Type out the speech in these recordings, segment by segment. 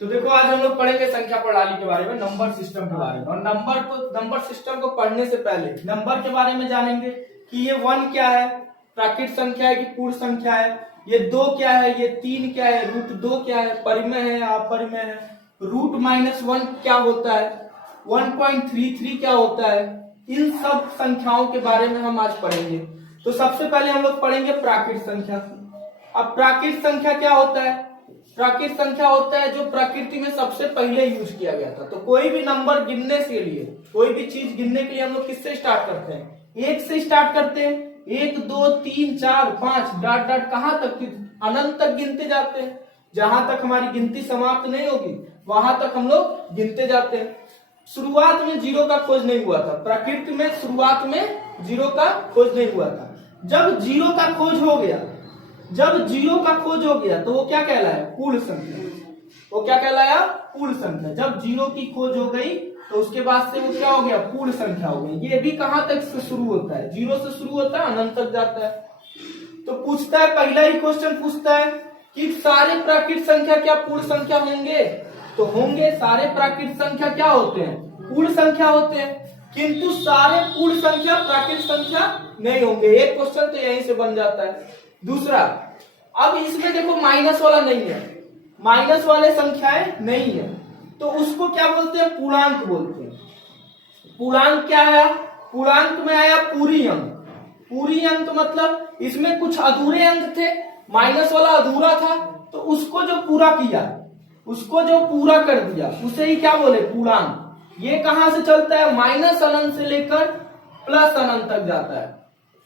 तो देखो आज हम लोग पढ़ेंगे संख्या प्रणाली के बारे में, नंबर सिस्टम के बारे में। और नंबर सिस्टम को पढ़ने से पहले नंबर के बारे में जानेंगे कि ये 1 क्या है, प्राकृत संख्या है कि पूर्ण संख्या है, ये 2 क्या है, ये 3 क्या है, √2 क्या है, परिमेय है या अपरिमेय है, √-1 क्या होता है, 1.33 क्या होता है, इन सब संख्याओं के बारे में हम आज पढ़ेंगे। तो सबसे पहले हम लोग पढ़ेंगे प्राकृत संख्या। अब प्राकृत संख्या क्या होता है? प्राकृत संख्या होता है जो प्रकृति में सबसे पहले यूज किया गया था। तो कोई भी नंबर गिनने के लिए, कोई भी चीज गिनने के लिए हम लोग किससे स्टार्ट करते हैं? 1 से स्टार्ट करते हैं। 1 2 3 4 5 डॉट डॉट कहां तक? अनंत तक गिनते जाते हैं। जहां तक हमारी गिनती समाप्त नहीं होगी वहां तक हम लोग गिनते जाते हैं। शुरुआत में 0 का खोज नहीं हुआ था। प्रकृति में शुरुआत में 0 का खोज नहीं हुआ था। जब 0 का खोज हो गया, तो वो क्या कहलाया? पूर्ण संख्या। वो क्या कहलाया? पूर्ण संख्या। जब 0 की खोज हो गई तो उसके बाद से वो क्या हो गया? पूर्ण संख्या हो गई। ये भी कहां तक से शुरू होता है? 0 से शुरू होता है, अनंत तक जाता है। तो पूछता है, पहला ही क्वेश्चन पूछता है कि सारे प्राकृत संख्या क्या पूर्ण संख्या होंगे? तो होंगे। सारे प्राकृत संख्या क्या होते हैं? पूर्ण संख्या होते हैं। किंतु सारे पूर्ण संख्या प्राकृत संख्या नहीं होंगे। एक क्वेश्चन तो यहीं से बन जाता है। दूसरा, अब इसमें देखो माइनस वाला नहीं है, माइनस वाले संख्याएं नहीं है, तो उसको क्या बोलते हैं? पूर्णांक बोलते हैं। पूर्णांक क्या आया? पूर्णांक में आया पूरी अंक। पूरी अंक मतलब इसमें कुछ अधूरे अंक थे, माइनस वाला अधूरा था, तो उसको जो पूरा किया, उसको जो पूरा कर दिया, उसे ही क्या बोले? पूर्णांक। ये कहां से चलता है? माइनस अनंत से लेकर प्लस अनंत तक जाता है।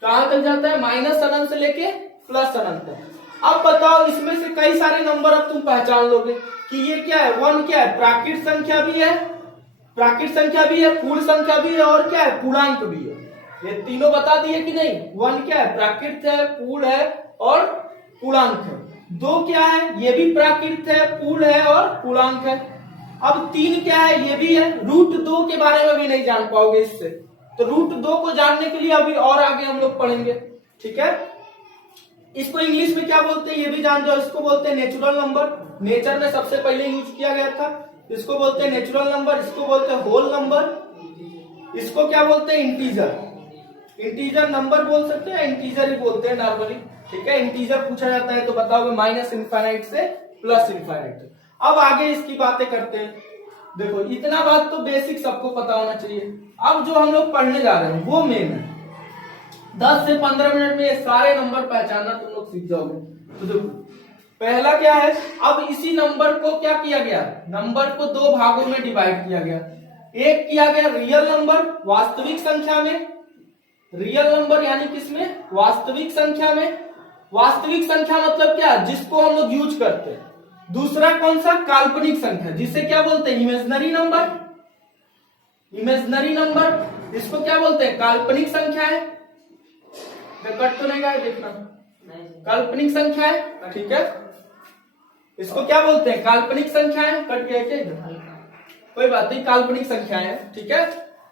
कहां तक जाता है? माइनस अनंत से लेके प्लस अनंत तक। अब बताओ, इसमें से कई सारे नंबर अब तुम पहचान लोगे कि ये क्या है? 1 क्या है? प्राकृत संख्या भी है, प्राकृत संख्या भी है, पूर्ण संख्या भी है, और क्या है? पूर्णांक भी है। ये तीनों बता दिए कि नहीं? 1 क्या है? प्राकृत है, पूर्ण है और पूर्णांक है। 2 क्या है? ये भी प्राकृत है, पूर्ण है और पूर्णांक है। अब 3 क्या है? ये भी है। √2 के बारे में भी नहीं जान पाओगे इससे। तो √2 को जानने के लिए अभी और आगे हम लोग पढ़ेंगे, ठीक है? इसको इंग्लिश में क्या बोलते हैं ये भी जान जाओ। इसको बोलते हैं नेचुरल नंबर। नेचर में सबसे पहले यूज किया गया था। इसको बोलते हैं नेचुरल नंबर, इसको बोलते हैं होल नंबर, इसको क्या बोलते हैं? इंटीजर। इंटीजर नंबर बोल सकते हैं, इंटीजर ही बोलते हैं नॉर्मली, ठीक है? इंटीजर पूछा जाता है तो बताओगे -∞ से +∞। अब आगे इसकी बातें करते हैं। देखो, इतना बात तो बेसिक सबको पता होना चाहिए। अब जो हम लोग पढ़ने जा रहे हैं वो मेन है। 10 से 15 मिनट में ये सारे नंबर पहचानना तुम लोग सीख जाओगे। तो देखो, पहला क्या है? अब इसी नंबर को क्या किया गया? नंबर को 2 भागों में डिवाइड किया गया। एक किया गया रियल नंबर, वास्तविक संख्या में। रियल नंबर यानी किसमें? वास्तविक संख्या में। वास्तविक संख्या मतलब क्या? जिसको हम लोग यूज करते हैं। दूसरा कौन सा? काल्पनिक संख्या, जिसे क्या बोलते हैं? Imaginary number. इमेजिनरी नंबर, इसको क्या बोलते हैं? काल्पनिक संख्या है। कट तो नहीं गया, देखना। काल्पनिक संख्या है, ठीक है? इसको क्या बोलते हैं? काल्पनिक संख्या है। कट गया क्या? कोई बात नहीं, काल्पनिक संख्या है, ठीक है?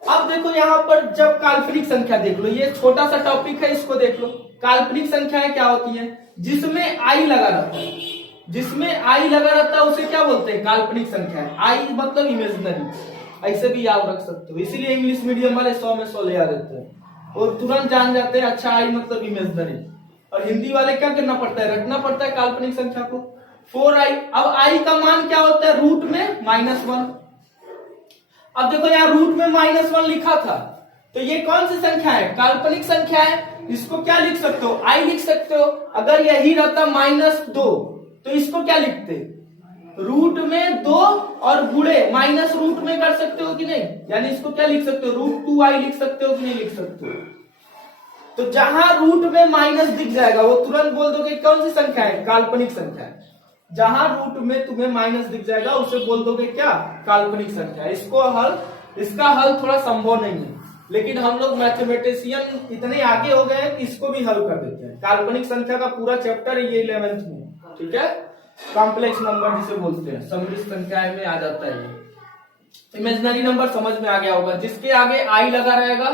अब देखो यहाँ पर, जब काल्पनिक संख्या देख लो, ये छोटा सा टॉपिक है, इसको देख लो। काल्पनिक संख्याएं क्या होती हैं? जिसमें आई लगा रहता है, जिसमें आई लगा रहता है उसे क्या बोलते हैं? काल्पनिक संख्या है। आई मतलब इमेजिनरी, ऐसे भी याद रख सकते हो। इसीलिए इंग्लिश मीडियम वाले 100 में 100 ले आ देते हैं और तुरंत जान जाते हैं, अच्छा आई मतलब इमेजिनरी। और हिंदी वाले क्या करना पड़ता है? रखना पड़ता है काल्पनिक संख्या को। 4i। अब आई का मान क्या होता है? रूट में -1। अब देखो यहाँ रूट में -1 लिखा था, तो ये कौन सी संख्या है? काल्पनिक संख्या है। इसको क्या लिख सकते हो? आई लिख सकते हो। अगर यही रहता -2 तो इसको क्या लिखते? रूट में 2 और गुणे माइनस रूट में कर सकते हो कि नहीं? यानी इसको क्या लिख सकते हो? √2i लिख सकते हो कि नहीं लिख सकते हो? तो जहां रूट में माइनस दिख जाएगा वो तुरंत बोल दोगे कौन सी संख्या है? काल्पनिक संख्या है। जहां रूट में तुम्हें माइनस दिख जाएगा उसे बोल दोगे क्या? काल्पनिक संख्या। इसका हल थोड़ा संभव नहीं है, लेकिन हम लोग मैथमेटिशियन इतने आगे हो गए हैं कि इसको भी हल कर देते हैं। काल्पनिक संख्या का पूरा चैप्टर है ये 11th में, ठीक है? कॉम्प्लेक्स नंबर जिसे बोलते हैं, सम्मिश्र संख्याएं में आ जाता है ये। इमेजिनरी नंबर समझ में आ गया होगा। जिसके आगे आई लगा रहेगा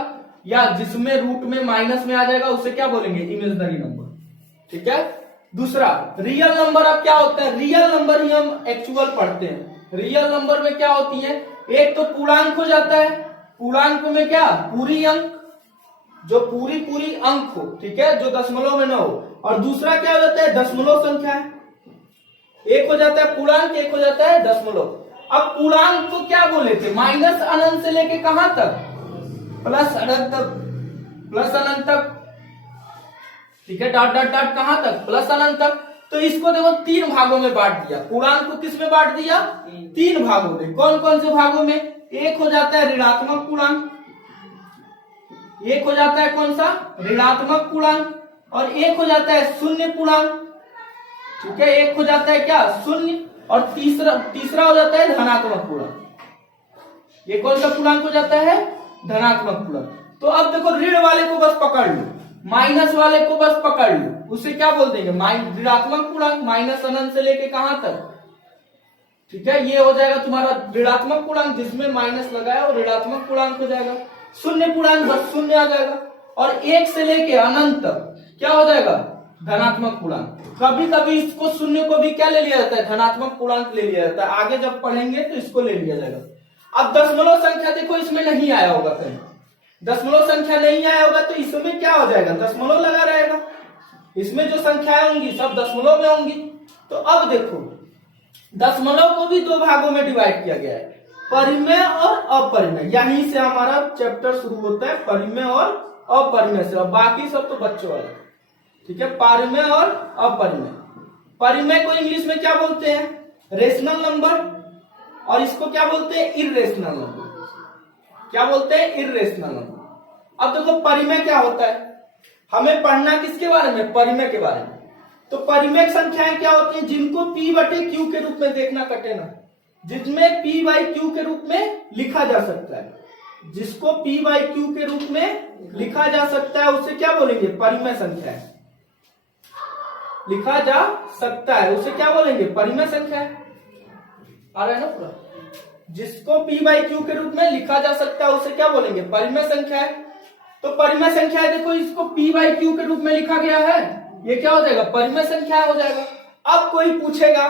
या जिसमें रूट में माइनस में आ जाएगा उसे क्या बोलेंगे? इमेजिनरी नंबर, ठीक है? दूसरा रियल नंबर। अब क्या होता है, रियल नंबर ही हम एक्चुअल पढ़ते हैं। रियल नंबर में क्या होती है, एक तो पूर्णांक हो जाता है, पूर्णांक में क्या, पूरी अंक, जो पूरी अंक हो, ठीक है, जो दशमलव में ना हो। और दूसरा क्या हो जाता है, दशमलव संख्या है। एक हो जाता है पूर्णांक, एक हो जाता है दशमलव। अब पूर्णांक को क्या बोले थे, माइनस अनंत से लेके कहां तक, प्लस अनंत तक, प्लस अनंत तक, ठीक है, डॉट डॉट डॉट कहां तक, प्लस अनंत तक। तो इसको देखो तीन भागों में बांट दिया, पूर्णांक को किस में बांट दिया, तीन भागों में। कौन कौन से भागों में, एक हो जाता है ऋणात्मक पूर्णांक, एक हो जाता है कौन सा, ऋणात्मक पूर्णांक, और एक हो जाता है शून्य पूर्णांक, ठीक है, एक हो जाता है क्या, शून्य, और तीसरा हो जाता है धनात्मक पूर्णांक। ये कौन सा पूर्णांक हो जाता है, धनात्मक पूर्णांक। तो अब देखो ऋण वाले को बस पकड़ लो, माइनस वाले को बस पकड़ लो, उसे क्या बोल देंगे, ऋणात्मक पूर्णांक, माइनस अनंत से लेके कहां तक, ठीक है। ये हो जाएगा तुम्हारा ऋणात्मक पूर्णांक, जिसमें माइनस लगाया वो ऋणात्मक पूर्णांक हो जाएगा। शून्य पूर्णांक बस शून्य आ जाएगा, और एक से लेके अनंत तक क्या हो जाएगा, धनात्मक पूर्णांक। कभी कभी इसको शून्य को भी क्या ले लिया जाता है, धनात्मक पूर्णांक ले लिया जाता है। आगे जब पढ़ेंगे तो इसको ले लिया जाएगा। अब दशमलव संख्या देखो इसमें नहीं आया होगा, कहीं दशमलव संख्या नहीं आया होगा, तो इसमें क्या हो जाएगा, दशमलव लगा रहेगा। इसमें जो संख्याएं होंगी सब दशमलव में होंगी। तो अब देखो दशमलव को भी दो भागों में डिवाइड किया गया है, परिमेय और अपरिमेय। यहीं से हमारा चैप्टर शुरू होता है, परिमेय और अपरिमेय से। और बाकी सब तो बच्चों वाला, ठीक है, परिमेय और अपरिमेय। परिमेय को इंग्लिश में क्या बोलते हैं, रेशनल नंबर, और इसको क्या बोलते हैं, इर्रेशनल नंबर। क्या बोलते हैं, इर्रेशनल नंबर। अब देखो परिमेय क्या होता है, हमें पढ़ना किसके बारे में, परिमेय के बारे में। तो परिमेय संख्याएं क्या होती हैं, जिनको P बटे Q के रूप में देखना कटे ना, जिसमें P बाई Q के रूप में लिखा जा सकता है, जिसको P बाई Q के रूप में लिखा जा सकता है उसे क्या बोलेंगे, परिमेय संख्या है। लिखा जा सकता है उसे क्या बोलेंगे, परिमेय संख्या है। आ रहा है ना पूरा, जिसको P बाई Q के रूप में लिखा जा सकता है उसे क्या बोलेंगे, परिमेय संख्या है। तो परिमेय संख्या है, देखो इसको P बाई Q के रूप में लिखा गया है, ये क्या हो जाएगा, परिमेय संख्या हो जाएगा। अब कोई पूछेगा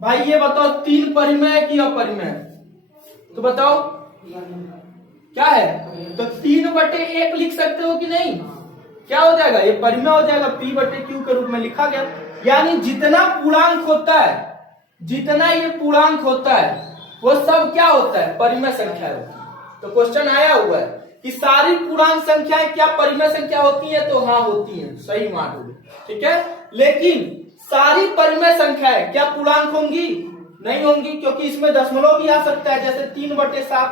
भाई ये बताओ तीन परिमेय है कि अपरिमेय है, तो बताओ क्या है, तो 3/1 लिख सकते हो कि नहीं, क्या हो जाएगा, ये परिमेय हो जाएगा, P बटे Q के रूप में लिखा गया। यानी जितना पूर्णांक होता है, जितना ये पूर्णांक होता है वो सब क्या होता है, परिमेय संख्या होती है। तो क्वेश्चन आया हुआ है कि सारी पूर्णांक संख्याएं क्या परिमेय संख्या होती है, तो हाँ होती है, सही मान लो, ठीक है। लेकिन सारी परिमेय संख्याएं क्या पूर्णांक होंगी, नहीं होंगी, क्योंकि इसमें दशमलव भी आ सकता है, जैसे 3/7।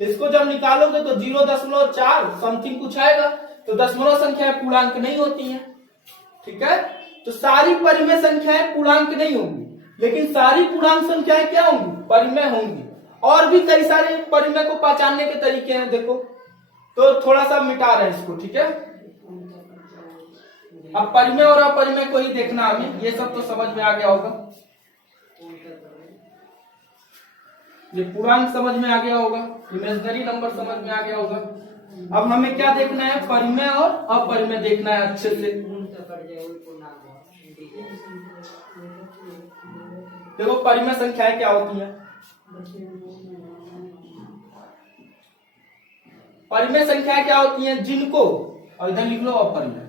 इसको जब निकालोगे तो 0.4 समथिंग कुछ आएगा, तो दशमलव संख्याएं पूर्णांक नहीं होती हैं, ठीक है। तो सारी परिमेय संख्याएं पूर्णांक नहीं होंगी, लेकिन सारी पूर्णांक संख्याएं क्या होंगी, परिमेय होंगी। और भी कई सारे परिमेय को पहचानने के तरीके हैं, देखो तो थोड़ा सा मिटा रहे हैं इसको, ठीक है। अब परिमेय और अपरिमेय को ही देखना हमें, ये सब तो समझ में आ गया होगा, ये पूर्णांक समझ में आ गया होगा, इमेजिनरी नंबर समझ में आ गया होगा। अब हमें क्या देखना है, परिमेय और अपरिमेय देखना है अच्छे से। देखो परिमेय संख्याएं क्या होती हैं, परिमेय संख्याएं क्या होती हैं, जिनको, और इधर लिख लो अपरिमेय,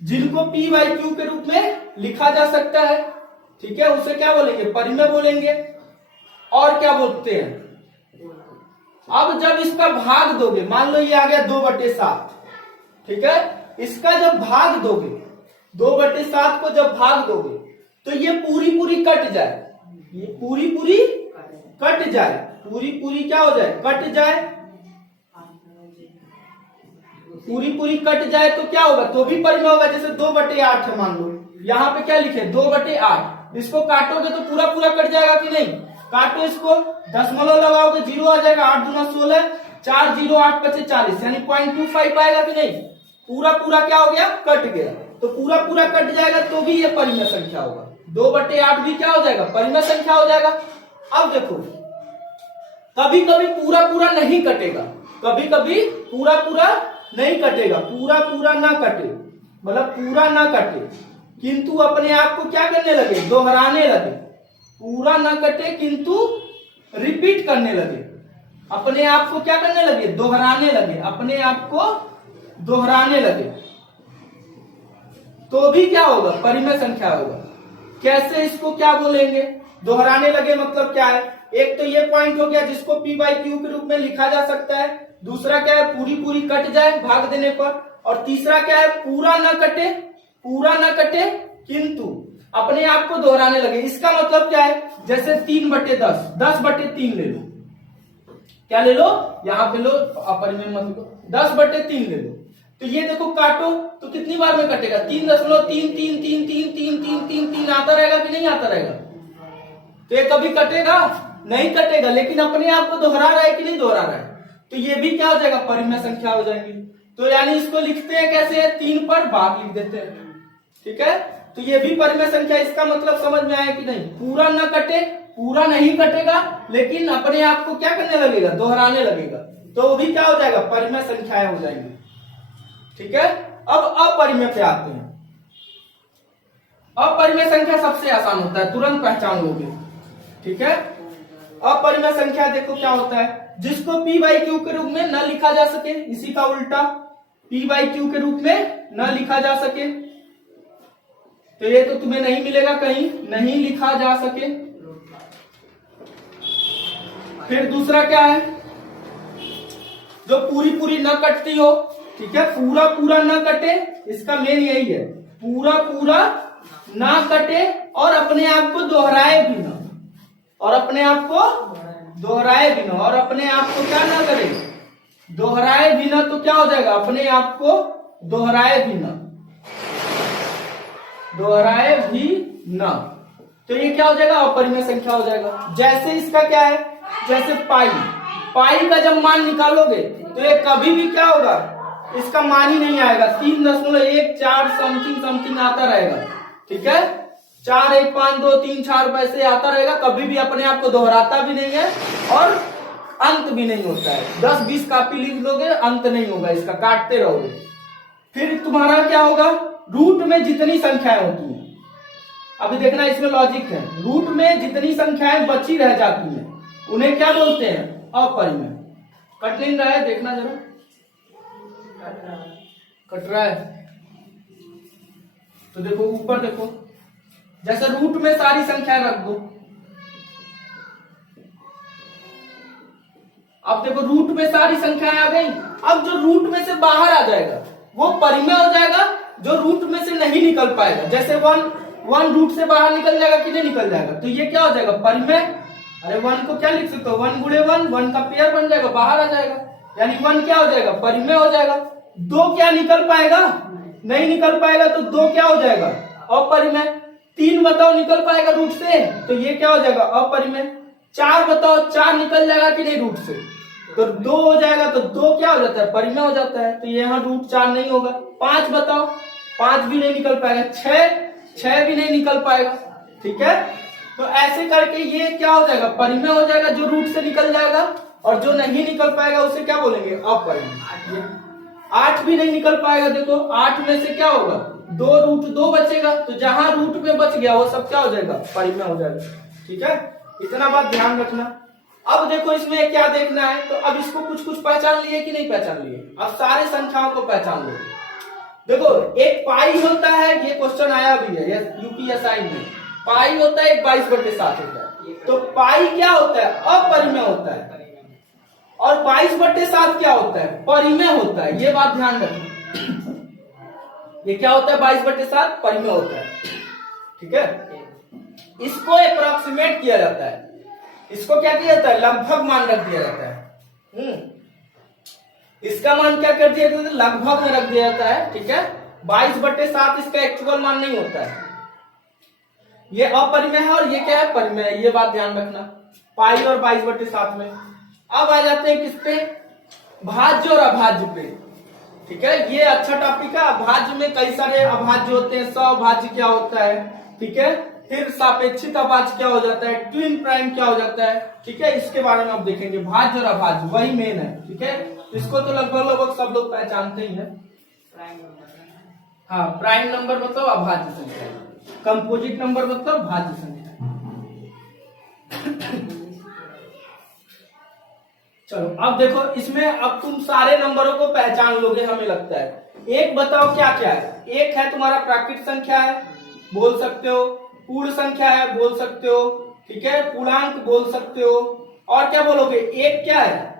जिनको P बाई Q के रूप में लिखा जा सकता है, ठीक है, उसे क्या बोलेंगे, परिमेय बोलेंगे। और क्या बोलते हैं, अब जब इसका भाग दोगे, मान लो ये आ गया 2/7, ठीक है, इसका जब भाग दोगे, 2/7 को जब भाग दोगे तो ये पूरी कट जाए, ये पूरी कट जाए, पूरी क्या हो जाए, कट जाए, पूरी कट जाए तो क्या होगा, तो भी परिमेय होगा। जैसे 2/8 है, मान लो यहाँ पे क्या लिखे 2/8, इसको काटोगे तो पूरा कट जाएगा कि नहीं, काटो इसको, दशमलव लगाओगे 0 आ जाएगा, 8 दूना 16, 4 0 8 5 40, यानी 0.25 आएगा कि नहीं, पूरा क्या हो गया, कट गया। तो पूरा कट जाएगा तो भी ये परिमेय संख्या होगा, 2/8 भी क्या हो जाएगा, परिमेय संख्या हो जाएगा। अब देखो कभी कभी पूरा नहीं कटेगा, कभी कभी पूरा नहीं कटेगा, पूरा पूरा ना कटे, मतलब पूरा ना कटे, किंतु अपने आप को क्या करने लगे, दोहराने लगे। पूरा ना कटे किंतु रिपीट करने लगे, अपने आप को क्या करने लगे, दोहराने लगे, अपने आप को दोहराने लगे, तो भी क्या होगा, परिमेय संख्या होगा। कैसे, इसको क्या बोलेंगे, दोहराने लगे मतलब क्या है, एक तो ये पॉइंट हो गया जिसको P बाई क्यू के रूप में लिखा जा सकता है, दूसरा क्या है, पूरी पूरी कट जाए भाग देने पर, और तीसरा क्या है, पूरा ना कटे, पूरा ना कटे किंतु अपने आप को दोहराने लगे। इसका मतलब क्या है, जैसे 3/10, 10/3 ले लो, क्या ले लो, यहां पे लो, अपरिमेय मत लो, 10/3 ले लो, तो ये देखो काटो तो कितनी बार में कटेगा, 3.3333333 आता रहेगा कि नहीं आता रहेगा, तो ये कभी कटेगा नहीं कटेगा, लेकिन अपने आप को दोहरा रहा है कि नहीं दोहरा रहा है, तो ये भी क्या हो जाएगा, परिमेय संख्या हो जाएगी। तो यानी इसको लिखते हैं कैसे, 3 पर भाग लिख देते हैं, ठीक है, तो ये भी परिमेय संख्या। इसका मतलब समझ में आया कि नहीं, पूरा ना कटे, पूरा नहीं कटेगा, लेकिन अपने आप को क्या करने लगेगा, दोहराने लगेगा, तो वो भी क्या हो जाएगा, परिमेय संख्याएं हो जाएंगी, ठीक है। अब अपरिमेय पे आते हैं। अपरिमेय संख्या सबसे आसान होता है, तुरंत पहचान लोगे, ठीक है। अपरिमेय संख्या देखो क्या होता है, जिसको P बाई क्यू के रूप में न लिखा जा सके, इसी का उल्टा P बाई क्यू के रूप में न लिखा जा सके, तो ये तो तुम्हें नहीं मिलेगा कहीं, नहीं लिखा जा सके। फिर दूसरा क्या है, जो पूरी पूरी न कटती हो, ठीक है, पूरा पूरा न कटे, इसका मेन यही है, पूरा पूरा ना कटे और अपने आप को दोहराए भी ना, और अपने आप को दोहराए भी ना, और अपने आप को क्या ना करे, दोहराए भी ना, तो क्या हो जाएगा, अपने आप को दोहराए भी ना, दोहराए भी ना, तो ये क्या हो जाएगा, अपरिमेय संख्या हो जाएगा। जैसे इसका क्या है, जैसे पाई, पाई का जब मान निकालोगे तो ये कभी भी क्या होगा, इसका मान ही नहीं आएगा, 3.14 समथिंग समथिंग आता रहेगा, ठीक है, 4 1 5 2 3 4 पैसे आता रहेगा, कभी भी अपने आप को दोहराता भी नहीं है और अंत भी नहीं होता है। 10-20 कॉपी लिख लोगे, अंत नहीं होगा इसका, काटते रहोगे। फिर तुम्हारा क्या होगा, रूट में जितनी संख्याएं होती हैं, अभी देखना इसमें लॉजिक है, रूट में जितनी संख्याएं बची रह जाती हैं उन्हें क्या बोलते हैं, अपरिमेय। कट नहीं रहा है, देखना जरा, कट रहा है, तो देखो ऊपर देखो, जैसे रूट में सारी संख्याएं रख दो, अब देखो रूट में सारी संख्याएं आ गई, अब जो रूट में से बाहर आ जाएगा वो परिमेय हो जाएगा, जो रूट में से नहीं निकल पाएगा, जैसे 1 रूट से बाहर निकल जाएगा कि नहीं निकल जाएगा, तो ये क्या हो जाएगा, परिमेय। अरे 1 को क्या लिख सकते हो, 1 गुणे 1 का पेयर बन जाएगा, बाहर आ जाएगा, यानी 1 क्या हो जाएगा, परिमेय हो जाएगा। 2 क्या निकल पाएगा, नहीं निकल पाएगा, तो 2 क्या हो जाएगा, अपरिमेय। 3 बताओ निकल पाएगा रूट से, तो ये क्या हो जाएगा, अपरिमेय। 4 बताओ, 4 निकल जाएगा कि नहीं रूट से, तो 2 हो जाएगा, तो 2 क्या हो जाता है, परिमेय हो जाता है, तो यहाँ रूट 4 नहीं होगा। 5 बताओ, 5 भी नहीं निकल पाएगा। 6 भी नहीं निकल पाएगा, ठीक है, तो ऐसे करके ये क्या हो जाएगा, परिमेय हो जाएगा, जो रूट से निकल जाएगा, और जो नहीं निकल पाएगा उसे क्या बोलेंगे, अपरिमेय। 8 भी नहीं निकल पाएगा, देखो 8 में से क्या होगा, 2 रूट 2 बचेगा, तो जहां रूट में बच गया वो सब क्या हो जाएगा, परिमेय हो जाएगा, ठीक है, इतना बात ध्यान रखना। अब देखो इसमें क्या देखना है, तो अब इसको कुछ कुछ पहचान लिए कि नहीं पहचान लिए, अब सारे संख्याओं को पहचान लो। देखो एक पाई होता है, ये क्वेश्चन आया भी है यूपीएसआई में, पाई होता है 22/7 होता है, तो पाई क्या होता है, अपरिमेय होता है, और 22/7 क्या होता है, परिमेय होता है, ये बात ध्यान रखना। ये क्या होता है, 22/7 परिमेय होता है, ठीक है। इसको अप्रोक्सीमेट किया जाता है, इसको क्या किया जाता है, लगभग मान रख दिया जाता है। इसका मान क्या कर दिया जाता है, लगभग में रख दिया जाता है, ठीक है। 22/7 इसका एक्चुअल मान नहीं होता है, ये अपरिमेय है, और ये क्या है, परिमेय है, ये बात ध्यान रखना, पाई और 22/7 में। अब आ जाते हैं किस पे, भाज्य और अभाज्य पे, ठीक है, ये अच्छा टॉपिक है। अभाज्य में कई सारे अभाज्य होते हैं, सभाज्य क्या होता है, ठीक है, फिर सापेक्षित अभाज्य क्या हो जाता है, ट्विन प्राइम क्या हो जाता है, ठीक है, इसके बारे में आप देखेंगे। भाज्य और अभाज्य वही मेन है, ठीक है। इसको तो लगभग लगभग सब लोग पहचानते ही हैं। हाँ, प्राइम नंबर मतलब अभाज्य संख्या, कंपोजिट नंबर मतलब भाज्य संख्या। चलो अब देखो, इसमें अब तुम सारे नंबरों को पहचान लोगे हमें लगता है। एक बताओ क्या क्या है। एक है तुम्हारा प्राकृत संख्या है, बोल सकते हो। पूर्ण संख्या है, बोल सकते हो। ठीक है, पूर्णांक बोल सकते हो। और क्या बोलोगे, एक क्या है,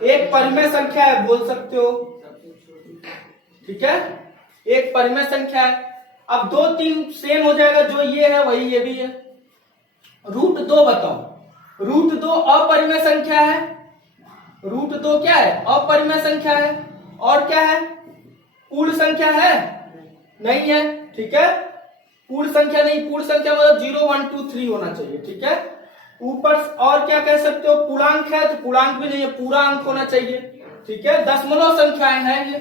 एक परिमेय संख्या है, बोल सकते हो। ठीक है, एक परिमेय संख्या है। अब 2 3 सेम हो जाएगा, जो ये है वही ये भी है। √2 बताओ। √2 अपरिमेय संख्या है। √2 क्या है, अपरिमेय संख्या है। और क्या है, पूर्ण संख्या है, नहीं है। ठीक है, पूर्ण संख्या नहीं, पूर्ण संख्या मतलब 0 1 2 3 होना चाहिए। ठीक है, ऊपर और क्या कह सकते हो, पूर्णांक है तो पूर्णांक भी नहीं है, पूरा अंक होना चाहिए। ठीक है, दशमलव संख्याएं हैं ये,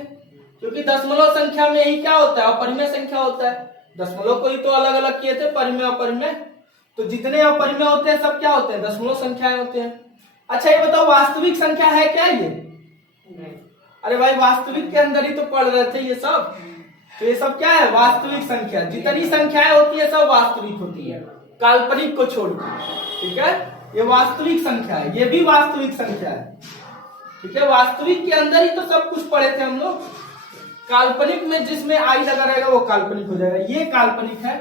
क्योंकि दशमलव संख्या में यही क्या होता है, अपरिमेय संख्या होता है। दशमलव को ही तो अलग अलग किए थे, परिमेय अपरिमेय। तो जितने अपरिमेय होते हैं सब क्या होते हैं, दशमलव संख्याएं होते हैं। अच्छा ये बताओ, वास्तविक संख्या है क्या ये? अरे भाई, वास्तविक के अंदर ही तो पढ़ रहे थे ये सब। तो ये सब क्या है, वास्तविक संख्या। जितनी संख्याएं होती है सब वास्तविक होती है, काल्पनिक को छोड़कर। ठीक है, ये वास्तविक संख्या है, ये भी वास्तविक संख्या है। ठीक है, वास्तविक के अंदर ही तो सब कुछ पढ़े थे हम लोग। काल्पनिक में जिसमें आई लगा रहेगा वो काल्पनिक हो जाएगा। ये काल्पनिक है।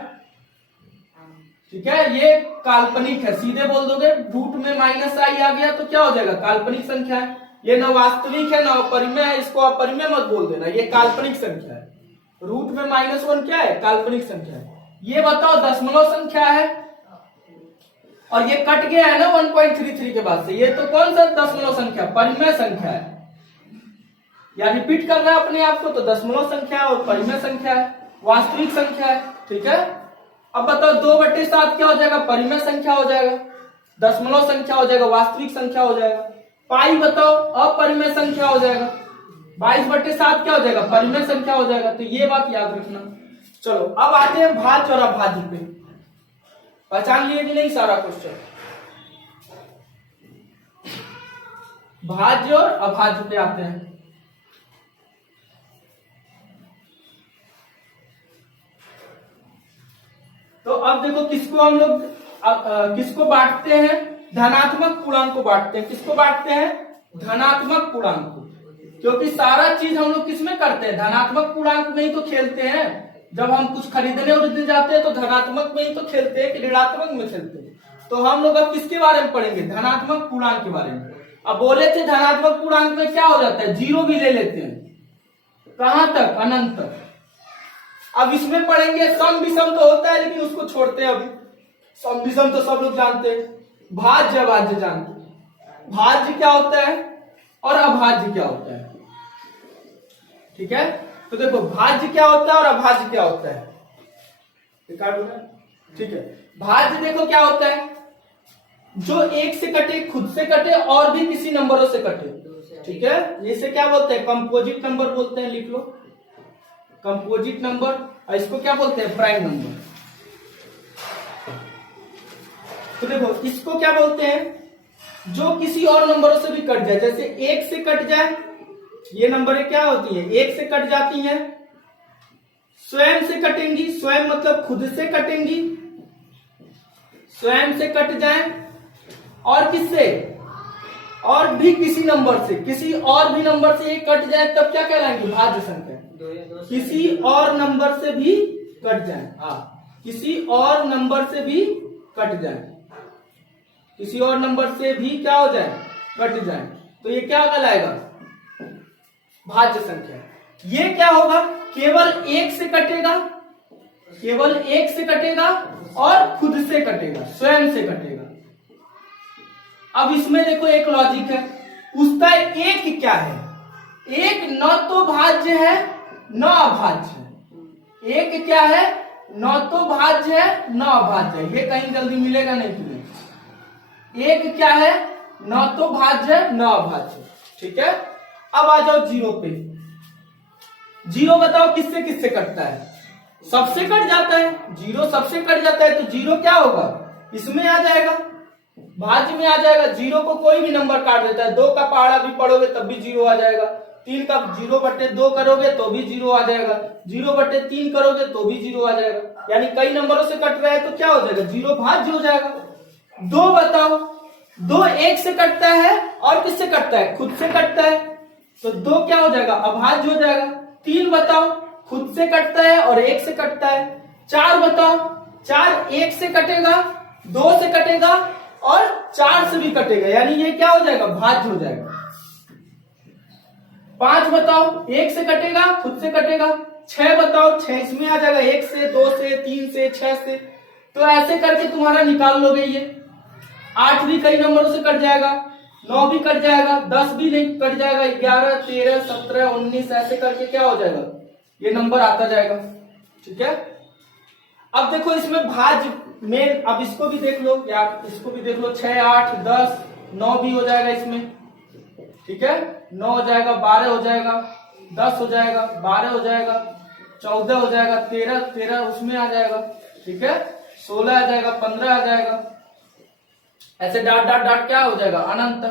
ठीक है, ये काल्पनिक है। सीधे बोल दोगे, रूट में -i आ गया तो क्या हो जाएगा, काल्पनिक संख्या है। ये न वास्तविक है न अपरिमेय है, इसको अपरिमेय मत बोल देना, ये काल्पनिक संख्या है। रूट में -1 क्या है, काल्पनिक संख्या है। ये बताओ दशमलव संख्या है, और ये कट गया है ना 1.33 के बाद से, ये तो कौन सा दशमलव संख्या, परिमेय संख्या है। या रिपीट करना है अपने आप को, तो दशमलव संख्या और परिमेय संख्या है, वास्तविक संख्या है। ठीक है, अब बताओ 2/7 क्या हो जाएगा, परिमेय संख्या हो जाएगा, दशमलव संख्या हो जाएगा, वास्तविक संख्या हो जाएगा। पाई बताओ अपरिमेय संख्या हो जाएगा, 22/7 क्या हो जाएगा, परिमेय संख्या हो जाएगा। तो ये बात याद रखना। चलो अब आते हैं भाज्य और अभाज्य पे। पहचान लिए कि नहीं सारा क्वेश्चन? भाज्य और अभाज्य पे आते हैं। तो अब देखो, किसको हम लोग किसको बांटते हैं, धनात्मक पूर्णांक को बांटते हैं। किसको बांटते हैं, धनात्मक पूर्णांक को। क्योंकि सारा चीज हम लोग किसमें करते हैं, धनात्मक पूर्णांक में ही तो खेलते हैं। जब हम कुछ खरीदने उड़ने जाते हैं तो धनात्मक में ही तो खेलते हैं कि ऋणात्मक में खेलते हैं। तो हम लोग अब किसके बारे में पढ़ेंगे, धनात्मक पूर्णांक के बारे में। अब बोले थे धनात्मक पूर्णांक में क्या हो जाता है, 0 भी ले लेते हैं, कहां तक, अनंत तक। अब इसमें पढ़ेंगे सम विषम तो होता है, लेकिन उसको छोड़ते हैं अभी। सम विषम तो सब लोग जानते हैं, भाज्य अभाज्य जानते हैं। भाज्य क्या होता है और अभाज्य क्या होता है। ठीक है, तो देखो भाज्य क्या होता है और अभाज्य क्या होता है। ठीक है, भाज्य देखो क्या होता है, जो एक से कटे, खुद से कटे और भी किसी नंबरों से कटे। ठीक है, इसे क्या बोलते हैं, कंपोजिट नंबर बोलते हैं। लिख लो, कंपोजिट नंबर। और इसको क्या बोलते हैं, प्राइम नंबर। तो देखो इसको क्या बोलते हैं, जो किसी और नंबरों से भी कट जाए। जैसे 1 से कट जाए, ये नंबरें क्या होती हैं, 1 से कट जाती हैं, स्वयं से कटेंगी, स्वयं मतलब खुद से कटेंगी, स्वयं से कट जाए, और किससे, और भी किसी नंबर से, किसी और भी नंबर से ये कट जाए, तब क्या कहलाएंगे, भाज्य संख्या। किसी और नंबर से भी कट जाए, किसी और नंबर से भी कट जाए, किसी और नंबर से भी क्या हो जाए, कट जाए, तो ये क्या कहलाएगा, भाज्य संख्या। ये क्या होगा, केवल 1 से कटेगा, केवल 1 से कटेगा और खुद से कटेगा, स्वयं से कटेगा। अब इसमें देखो एक लॉजिक है, पूछता है एक क्या है, एक न तो भाज्य है न अभाज्य है। एक क्या है, न तो भाज्य है न अभाज्य है, ये कहीं जल्दी मिलेगा नहीं तुम्हें। एक क्या है, न तो भाज्य है न अभाज्य। ठीक है, अब आ जाओ 0 पे। 0 बताओ किससे किससे कटता है, सबसे कट जाता है। 0 सबसे कट जाता है, तो 0 क्या होगा, इसमें आ जाएगा। भाज्य में आ जाएगा। 0 को कोई भी नंबर काट देता है, 2 का पहाड़ा भी पढ़ोगे तब भी 0 आ जाएगा। 3 का 0/2 करोगे तो भी 0 आ जाएगा। 0/3 करोगे तो भी 0 आ जाएगा। यानी कई नंबरों से कट रहा है तो क्या हो जाएगा, 0 भाज्य हो जाएगा। 2 बताओ, 2 1 से कटता है और किससे कटता है, खुद से कटता है, तो 2 क्या हो जाएगा, अभाज्य हो जाएगा। 3 बताओ, खुद से कटता है और 1 से कटता है। 4 बताओ, 4 1 से कटेगा, 2 से कटेगा और 4 से भी कटेगा, यानी ये क्या हो जाएगा, भाज्य हो जाएगा। 5 बताओ, 1 से कटेगा, खुद से कटेगा। 6 बताओ, 6 इसमें आ जाएगा, 1 से, 2 से, 3 से, 6 से, तो ऐसे करके तुम्हारा निकाल लोगे ये। 8 भी कई नंबरों से कट जाएगा, 9 भी कट जाएगा, 10 भी नहीं कट जाएगा, 11, 13, 17, 19 ऐसे करके क्या हो जाएगा, ये नंबर आता जाएगा। ठीक है, अब देखो इसमें भाज्य में, अब इसको भी देख लो या इसको भी देख लो, 6, 8, 10, 9 भी हो जाएगा इसमें। ठीक है, 9 हो जाएगा, 12 हो जाएगा, 10 हो जाएगा, 12 हो जाएगा, 14 हो जाएगा, 13 उसमें आ जाएगा। ठीक है, 16 आ जाएगा, 15 आ जाएगा, ऐसे डाट डाट डाट क्या हो जाएगा, अनंत।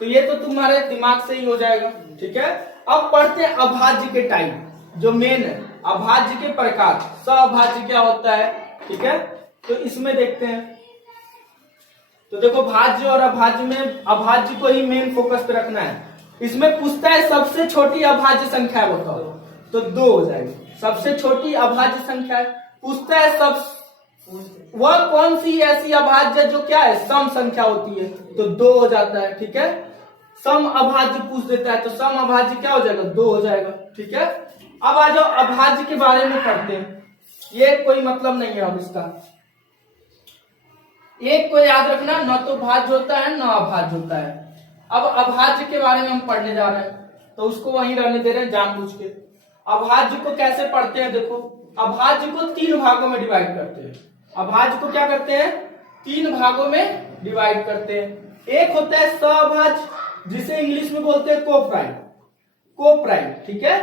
तो ये तो तुम्हारे दिमाग से ही हो जाएगा। ठीक है, अब पढ़ते हैं अभाज्य के टाइप, जो मेन है अभाज्य के प्रकार, सअभाज्य क्या होता है। ठीक है, तो इसमें देखते हैं। तो देखो भाज्य और अभाज्य में, अभाज्य को ही मेन फोकस पे रखना है। इसमें पूछता है सबसे छोटी अभाज्य संख्या बताओ, तो 2 हो जाएगी। सबसे छोटी अभाज्य संख्या पूछता है, सब वह कौन सी ऐसी अभाज्य जो क्या है, सम संख्या होती है, तो 2 हो जाता है। ठीक है, सम अभाज्य पूछ देता है तो सम अभाज्य क्या हो जाएगा, 2 हो जाएगा। ठीक है, अब आ जाओ अभाज्य के बारे में पढ़ते हैं। ये कोई मतलब नहीं है अब इसका, एक को याद रखना, न तो भाज्य होता है न अभाज्य होता है। अब अभाज्य के बारे में हम पढ़ने जा रहे हैं, तो उसको वहीं रहने दे रहे हैं जानबूझ के। अभाज्य को कैसे पढ़ते हैं, देखो अभाज्य को 3 भागों में डिवाइड करते हैं। अभाज्य को क्या करते हैं, 3 भागों में डिवाइड करते हैं। एक होता है सअभाज्य, जिसे इंग्लिश में बोलते हैं कोप्राइम, कोप्राइम। ठीक है,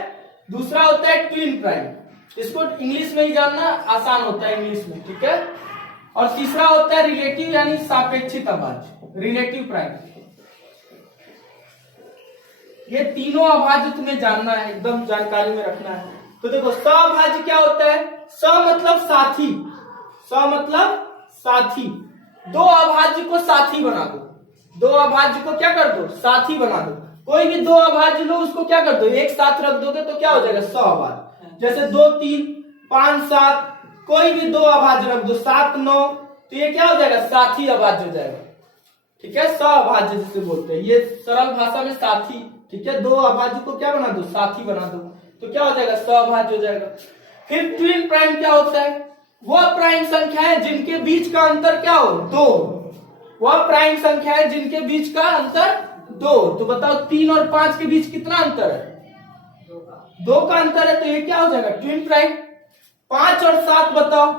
दूसरा होता है ट्विन प्राइम, इसको इंग्लिश में ही जानना आसान होता है इंग्लिश में। ठीक है, और तीसरा होता है रिलेटिव यानी सापेक्षित अभाज्य, रिलेटिव प्राइम। ये तीनों अभाज्य तुम्हें जानना है, एकदम जानकारी में रखना है। तो देखो सअभाज्य क्या होता है, स मतलब साथी, स मतलब साथी। 2 अभाज्य को साथी बना दो, 2 अभाज्य को क्या कर दो, साथी बना दो। कोई भी 2 अभाज्य लो, उसको क्या कर दो, एक साथ रख दोगे तो क्या हो जाएगा, सअभाज्य। जैसे 2 3, 5 7, कोई भी 2 अभाज्य रख दो, 7 9, तो ये क्या हो जाएगा, साथी अभाज्य हो जाएगा। ठीक है, सअभाज्य जिसे बोलते हैं, ये सरल भाषा में साथी। ठीक है, 2 अभाज्य को क्या बना दो, साथी बना दो, तो क्या हो जाएगा, सअभाज्य हो जाएगा। फिर ट्विन प्राइम क्या होता है, वह प्राइम संख्या है जिनके बीच का अंतर क्या हो, 2। वह प्राइम संख्या है जिनके बीच का अंतर 2। तो बताओ 3 और 5 के बीच कितना अंतर है, 2 का अंतर है, तो ये क्या हो जाएगा, ट्विन प्राइम। 5 और 7 बताओ,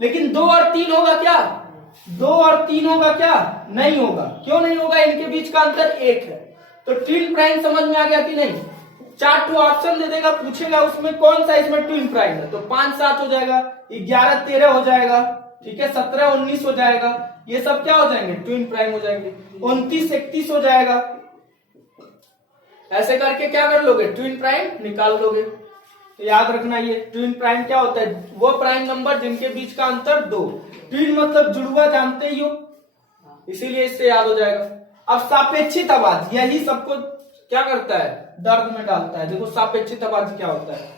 लेकिन 2 और 3 होगा क्या, 2 और 3 होगा क्या, नहीं होगा। क्यों नहीं होगा, इनके बीच का अंतर 1 है। तो ट्विन प्राइम समझ में आ गया कि नहीं। 4 ऑप्शन दे देगा, पूछेगा उसमें कौन सा इसमें ट्विन प्राइम है, तो 5 7 हो जाएगा, 11 13 हो जाएगा। ठीक है, 17 19 हो जाएगा, ये सब क्या हो जाएंगे, ट्विन प्राइम हो जाएंगे। 29 31 हो जाएगा। ऐसे करके क्या कर लोगे, ट्विन प्राइम निकाल लोगे। तो याद रखना, ये ट्विन प्राइम क्या होता है, वो प्राइम नंबर जिनके बीच का अंतर 2। ट्विन मतलब जुड़वा, जानते ही हो, इसीलिए इससे याद हो जाएगा। अब सापेक्षित अभाज्य, यही सबको क्या करता है, दर्द में डालता है। देखो सापेक्षित अभाज्य क्या होता है,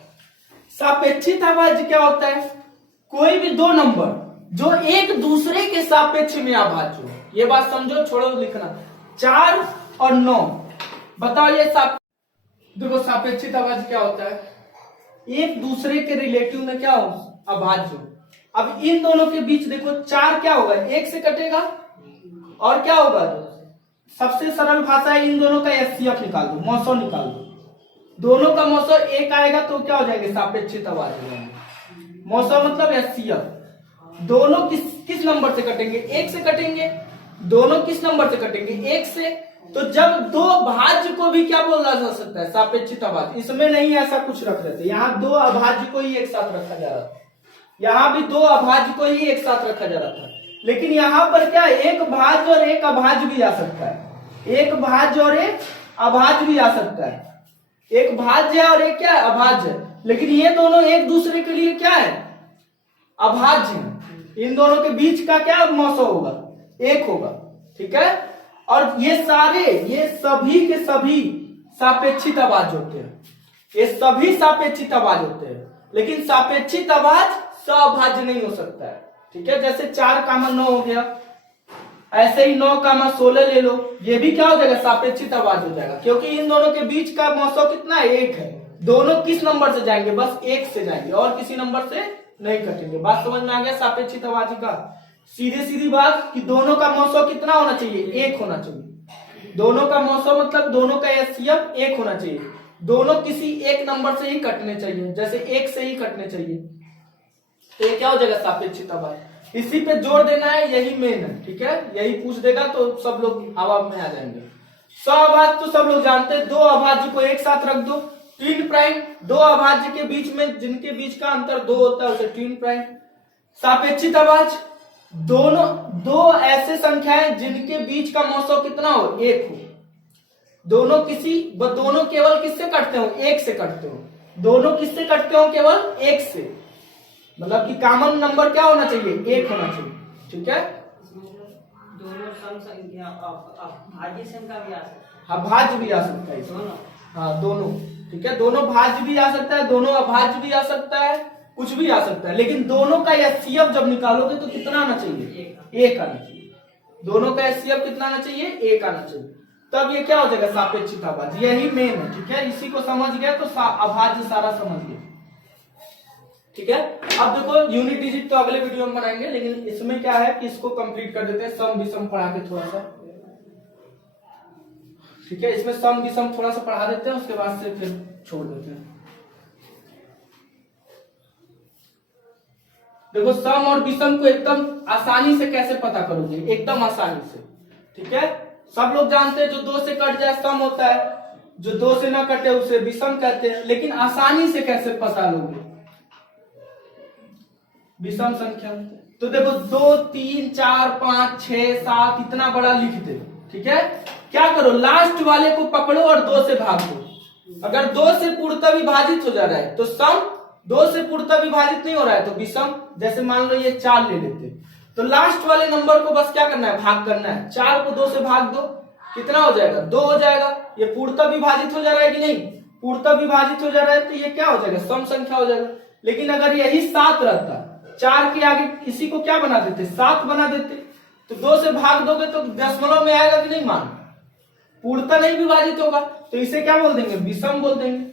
सापेक्षित अभाज्य क्या होता है, कोई भी 2 नंबर जो एक दूसरे के सापेक्ष में अभाज्य हो। ये बात समझो, छोड़ो लिखना। 4 और 9 बताओ, ये देखो सापेक्षित अभाज्य क्या होता है, एक दूसरे के रिलेटिव में क्या हो, अभाज्य हो। अब इन दोनों के बीच देखो 4 क्या होगा, 1 से कटेगा, और क्या होगा, सबसे सरल भाषा है, इन दोनों का एचसीएफ निकाल दो, मौसो निकाल दो। दोनों का मौसो 1 आएगा तो क्या हो जाएंगे, सापेक्षित अभाज्य। मौसो मतलब एचसीएफ। दोनों किस नंबर से कटेंगे, 1 से कटेंगे। दोनों किस नंबर से कटेंगे, 1 से। तो जब 2 भाज्य को भी क्या बोला जा सकता है, सापेक्षित अभाज्य। इसमें नहीं ऐसा कुछ रख रहे थे, यहाँ 2 अभाज्य को ही एक साथ रखा जा रहा था, यहाँ भी 2 अभाज्य को ही एक साथ रखा जा रहा था। लेकिन यहाँ पर क्या एक भाज्य और एक अभाज्य भी आ सकता है, एक भाज्य और एक अभाज्य भी आ सकता है, एक भाज्य है और एक क्या है अभाज्य है, लेकिन ये दोनों एक दूसरे के लिए क्या है अभाज्य है। इन दोनों के बीच का क्या मौसम होगा एक होगा, ठीक है। और ये सारे ये सभी के सभी सापेक्षित अभाज्य होते हैं, ये सभी सापेक्षित अभाज्य होते हैं, लेकिन सापेक्षित अभाज्य सअभाज्य नहीं हो सकता है, ठीक है। जैसे 4,9 हो गया, ऐसे ही 9,16 ले लो, ये भी क्या हो जाएगा सापेक्षित अभाज्य हो जाएगा, क्योंकि इन दोनों के बीच का मौसम कितना है एक है। दोनों किस नंबर से जाएंगे बस एक से जाएंगे और किसी नंबर से नहीं कटेंगे। बात समझ में आ गया सापेक्षित अभाज्य का। सीधे सीधी बात कि दोनों का मौसम कितना होना चाहिए एक होना चाहिए, दोनों का मौसम मतलब दोनों का एचसीएफ एक होना चाहिए, दोनों किसी एक नंबर से ही कटने चाहिए, जैसे एक से ही कटने चाहिए, तो ये क्या हो जाएगा सापेक्षित अभाज्य। इसी पे जोड़ देना है, यही मेन है, ठीक है। यही पूछ देगा तो सब लोग हवा में आ जाएंगे। सअभाज्य तो सब लोग जानते हैं, दो अभाज्य को एक साथ रख दो, 3 प्राइम, दो अभाज्य के बीच में जिनके बीच का अंतर 2 होता है उसे 3 प्राइम। सापेक्षित अभाज्य दोनों दो ऐसे संख्याएं जिनके बीच का मौसम कितना हो एक हो, दोनों केवल किससे कटते हो एक से कटते हो, दोनों किससे कटते हो केवल एक से, मतलब कि कॉमन नंबर क्या होना चाहिए एक होना चाहिए, ठीक है। दोनों सम संख्या भाज्य संख्या भी आ सकता है, हाँ भाज्य भी आ सकता है दोनों, हाँ दोनों, ठीक है। दोनों भाज्य भी आ सकता है, दोनों अभाज्य भी आ सकता है, कुछ भी आ सकता है, लेकिन दोनों का एचसीएफ जब निकालोगे तो कितना आना चाहिए एक आना चाहिए, दोनों का एचसीएफ कितना आना चाहिए एक आना चाहिए, तब ये क्या हो जाएगा सापेक्षित अभाज्य। यही मेन है, ठीक है। इसी को समझ गया तो अभाज्य सारा समझ गया, ठीक है। अब देखो यूनिट डिजिट तो अगले वीडियो में बनाएंगे, लेकिन इसमें क्या है कि इसको कंप्लीट कर देते हैं सम विषम पढ़ा के थोड़ा सा, ठीक है। इसमें सम विषम थोड़ा सा पढ़ा देते हैं, उसके बाद से फिर छोड़ देते हैं। देखो सम और विषम को एकदम आसानी से कैसे पता करोगे, एकदम आसानी से, ठीक है। सब लोग जानते हैं जो 2 से कट जाए सम होता है, जो 2 से ना कटे उसे विषम कहते हैं, लेकिन आसानी से कैसे पता लोगे विषम संख्या। तो देखो 2 3 4 5 6 7 इतना बड़ा लिख दे, ठीक है। क्या करो लास्ट वाले को पकड़ो और 2 से भाग दो। अगर 2 से पूर्णतः विभाजित हो जा रहा है तो सम, 2 से पूर्णतः विभाजित नहीं हो रहा है तो विषम। जैसे मान लो ये 4 ले लेते, तो लास्ट वाले नंबर को बस क्या करना है भाग करना है, 4 को 2 से भाग दो, कितना हो जाएगा 2 हो जाएगा। ये पूर्णतः विभाजित हो जा रहा है कि नहीं, पूर्णतः विभाजित हो जा रहा है तो ये क्या हो जाएगा सम संख्या हो जाएगा। लेकिन अगर यही 7 रहता, 4 के आगे इसी को क्या बना देते 7 बना देते, तो 2 से भाग दोगे तो दशमलव में आएगा कि नहीं मान, पूर्णतः नहीं विभाजित होगा, तो इसे क्या बोल देंगे विषम बोल देंगे।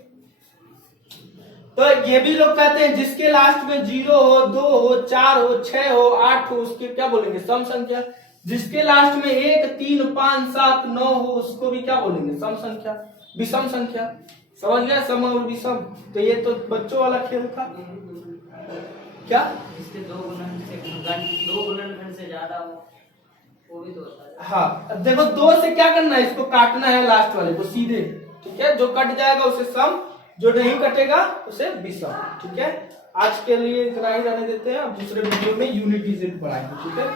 तो ये भी लोग कहते हैं जिसके लास्ट में 0 हो 2 हो 4 हो 6 हो 8 हो उसके क्या बोलेंगे सम संख्या। जिसके लास्ट में 1 3 5 7 9 हो उसको भी क्या बोलेंगे सम संख्या, विषम संख्या। समझ गया सम और विषम। तो ये तो बच्चों वाला खेल था क्या, इसके 2 गुणनखंड से ज्यादा हो वो भी तो होता है। हाँ अब देखो 2 से क्या करना है, इसको काटना है लास्ट वाले को सीधे, ठीक है। जो कट जाएगा उसे सम, जो नहीं कटेगा उसे विषम, ठीक है। आज के लिए इतना ही रहने देते हैं, अब दूसरे वीडियो में यूनिट डिजिट पढ़ाएंगे, ठीक है।